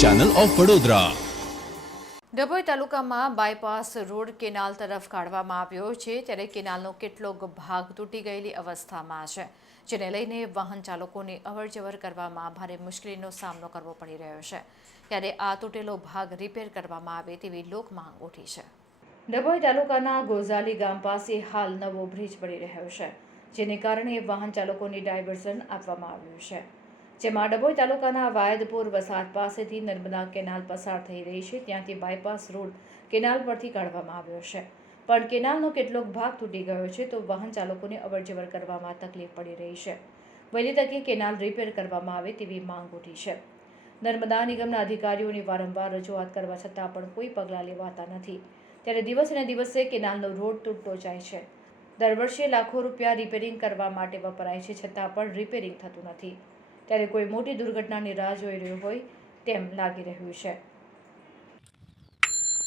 Channel of Vadodara Dabhoi તાલુકામાં bypass road canal તરફ કાઢવામાં આવ્યો છે ત્યારે કેનાલનો કેટલોક ભાગ તૂટી ગયેલી અવસ્થામાં છે જેને લઈને વાહન ચાલકોને અવરજવર કરવામાં ભારે મુશ્કેલીનો સામનો કરવો પડી રહ્યો છે. ત્યારે આ તૂટેલો ભાગ રિપેર કરવામાં આવે તેવી લોક માંગ ઉઠી છે. ડભોઈ તાલુકાના ગોઝાલી ગામ પાસે હાલ નવો બ્રિજ બની રહ્યો છે જેને કારણે વાહન ચાલકોને ડાયવર્ઝન આપવામાં આવ્યું છે. જેમાં ડભોઈ તાલુકાના વાયદપુર વસાત પાસેથી નર્મદા કેનાલ પસાર થઈ રહી છે, ત્યાંથી બાયપાસ રોડ કેનાલ પરથી કાઢવામાં આવ્યો છે. પણ કેનાલનો કેટલોક ભાગ તૂટી ગયો છે, તો વાહન ચાલકોને અવરજવર કરવામાં તકલીફ પડી રહી છે. વહેલી તકે કેનાલ રિપેર કરવામાં આવે તેવી માંગ ઉઠી છે. નર્મદા નિગમના અધિકારીઓની વારંવાર રજૂઆત કરવા છતાં પણ કોઈ પગલાં લેવાતા નથી. ત્યારે દિવસે દિવસે કેનાલનો રોડ તૂટતો જાય છે. દર વર્ષે લાખો રૂપિયા રિપેરિંગ કરવા માટે વપરાય છે, છતાં પણ રિપેરિંગ થતું નથી. ત્યારે કોઈ મોટી દુર્ઘટનાની રાહ જોઈ રહ્યું હોય તેમ લાગી રહ્યું છે.